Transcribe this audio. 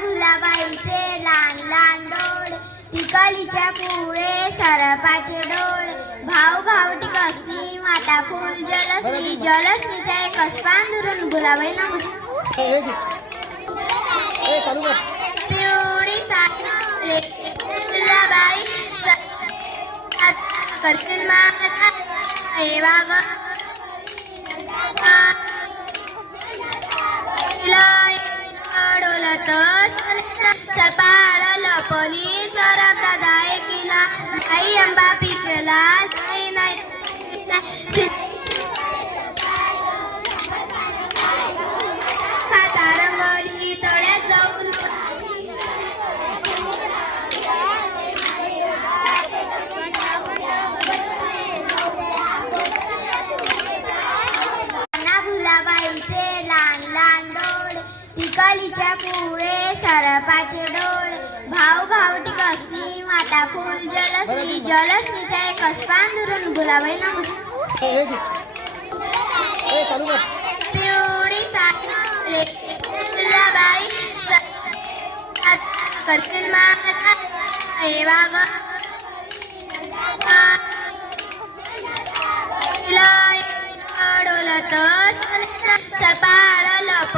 फुलाबाईचे लहान लहान डोळे, टिकलीच्या पुढे सरपाचे डोळे, भाऊ भावटी कसली माता फुल जलस्मी, जलस्मीचा एकच पान धरून फुलाबाई पिवळी साडी फुलाबाई करतील माझा सपाळ लपली सरका दाय किला आई आंबा पिकला नाही नाही खाता रंगली तळ्यात जाऊन फुलाबाईचे लहान लहान डोळे, टिकलीच्या पुढे सरपाचे डोळे, भाऊ भावटी कसली माता फुल जलस्मी, जलस्मीचा एकच पान धरून फुलाबाई पिवळी साडी फुलाबाई करतील माझा सपाळ लप